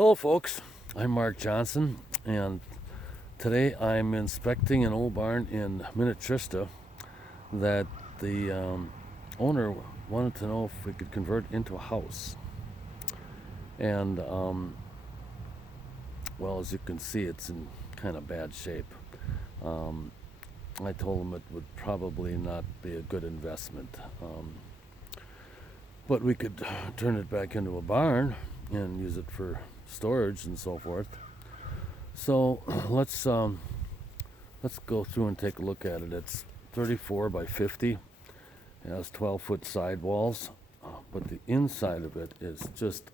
Hello, folks. I'm Mark Johnson, and today I'm inspecting an old barn in Minnetrista that the owner wanted to know if we could convert into a house. And, well, as you can see, it's in kind of bad shape. I told him it would probably not be a good investment. But we could turn it back into a barn and use it for storage and so forth. So let's go through and take a look at it. It's 34 by 50. It has 12-foot sidewalls, but the inside of it is just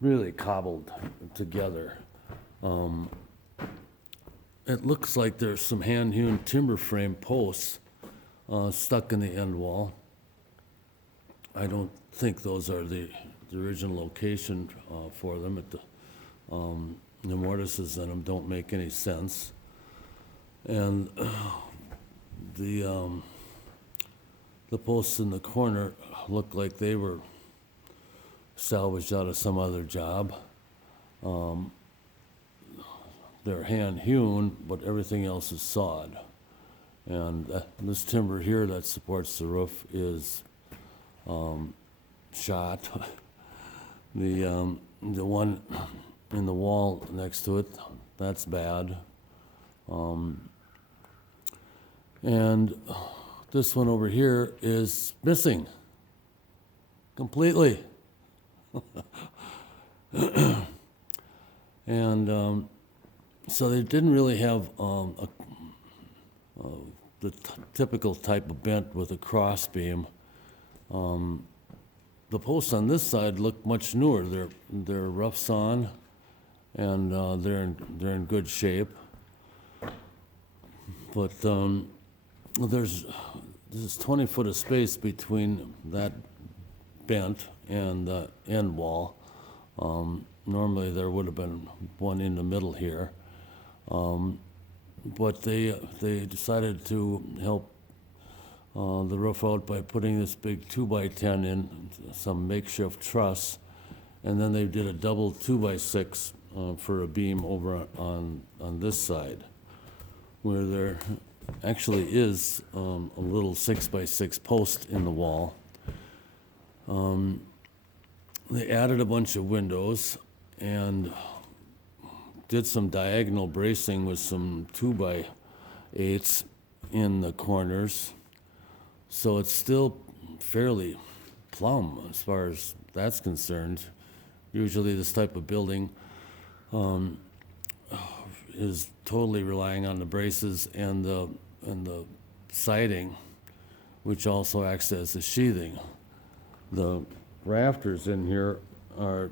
really cobbled together. It looks like there's some hand-hewn timber frame posts stuck in the end wall. I don't think those are the original location for them. The mortises in them don't make any sense. And the posts in the corner look like they were salvaged out of some other job. They're hand hewn, but everything else is sawed. And this timber here that supports the roof is shot. The one in the wall next to it, that's bad. And this one over here is missing completely. And so they didn't really have the typical type of bent with a cross beam. The posts on this side look much newer. They're rough sawn, and they're in good shape. But there's 20 foot of space between that bent and the end wall. Normally there would have been one in the middle here, but they decided to help the roof out by putting this big 2x10 in, some makeshift truss, and then they did a double 2x6 for a beam over on this side, where there actually is a little 6x6 post in the wall. They added a bunch of windows and did some diagonal bracing with some 2x8s in the corners. So it's still fairly plumb as far as that's concerned. Usually this type of building is totally relying on the braces and the siding, which also acts as the sheathing. The rafters in here are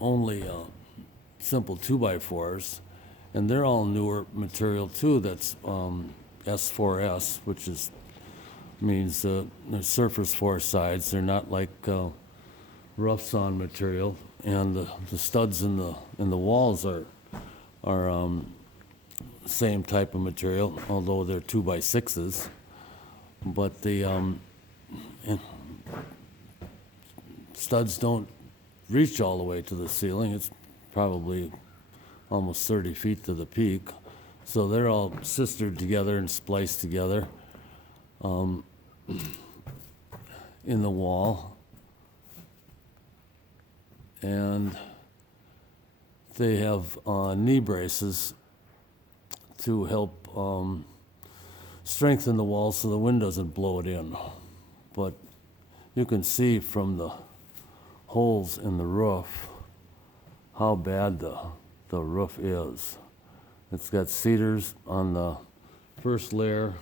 only simple 2x4s, and they're all newer material too. That's S4S, which means they're surface four sides. They're not like rough sawn material, and the studs in the walls are same type of material, although they're 2x6s. But the studs don't reach all the way to the ceiling. It's probably almost 30 feet to the peak. So they're all sistered together and spliced together in the wall. And they have knee braces to help strengthen the wall so the wind doesn't blow it in. But you can see from the holes in the roof how bad the roof is. It's got cedars on the first layer,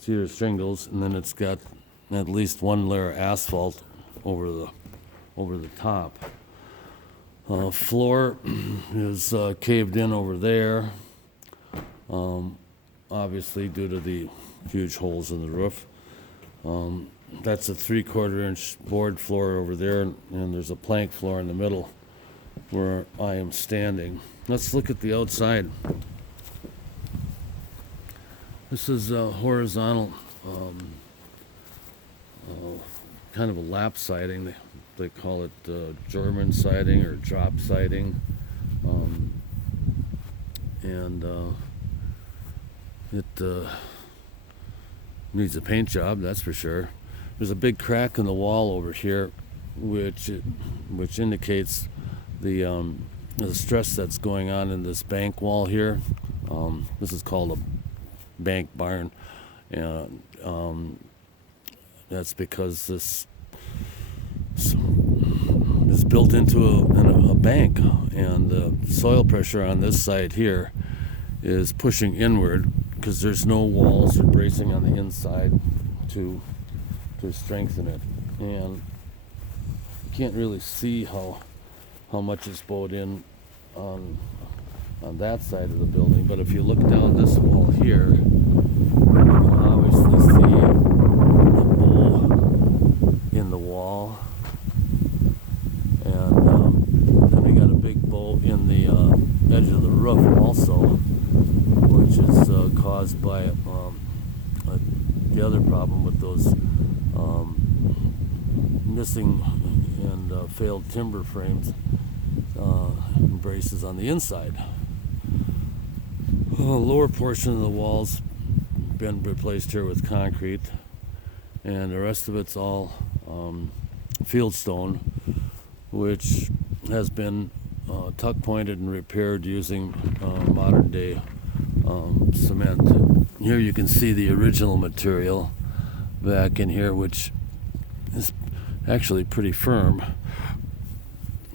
cedar shingles, and then it's got at least one layer of asphalt over the top. Floor is caved in over there, obviously due to the huge holes in the roof. That's a 3/4 inch board floor over there, and there's a plank floor in the middle where I am standing. Let's look at the outside. This is a horizontal kind of a lap siding. They they call it German siding or drop siding. And it needs a paint job, that's for sure. There's a big crack in the wall over here, which indicates the stress that's going on in this bank wall here. This is called a bank barn, and that's because this is built into a bank, and the soil pressure on this side here is pushing inward because there's no walls or bracing on the inside to strengthen it, and you can't really see how much is bowed in on that side of the building. But if you look down this wall here, you can obviously see the bow in the wall, and then we got a big bow in the edge of the roof also, which is caused by the other problem with those missing and failed timber frames and braces on the inside. The lower portion of the walls been replaced here with concrete, and the rest of it's all field stone, which has been tuck pointed and repaired using modern day cement. Here you can see the original material back in here, which is actually pretty firm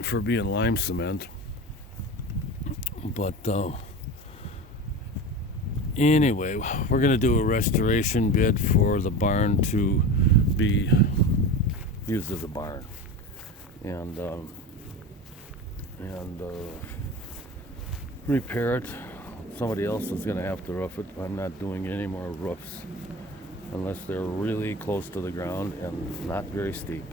for being lime cement. But anyway, we're going to do a restoration bid for the barn to be used as a barn, and repair it. Somebody else is going to have to roof it. I'm not doing any more roofs unless they're really close to the ground and not very steep.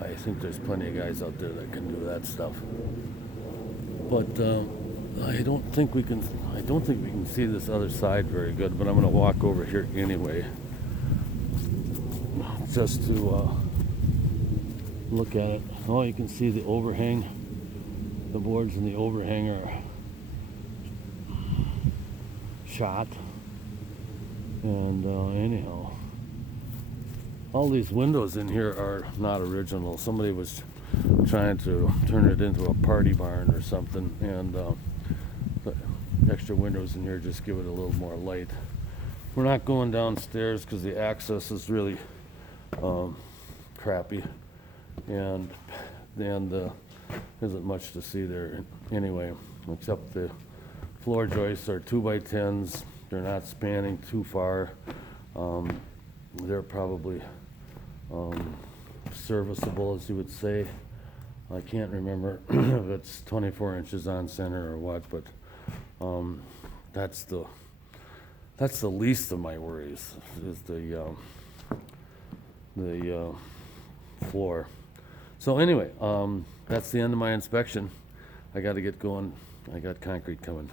I think there's plenty of guys out there that can do that stuff. But I don't think we can see this other side very good, but I'm going to walk over here anyway, just to look at it. Oh, you can see the overhang. The boards in the overhang are shot. And anyhow, all these windows in here are not original. Somebody was trying to turn it into a party barn or something, and the extra windows in here just give it a little more light. We're not going downstairs because the access is really crappy, and there isn't much to see there anyway, except the floor joists are 2x10s. They're not spanning too far. They're probably serviceable, as you would say. I can't remember if it's 24 inches on center or what, but that's the least of my worries, is the floor. So anyway, that's the end of my inspection. I got to get going. I got concrete coming.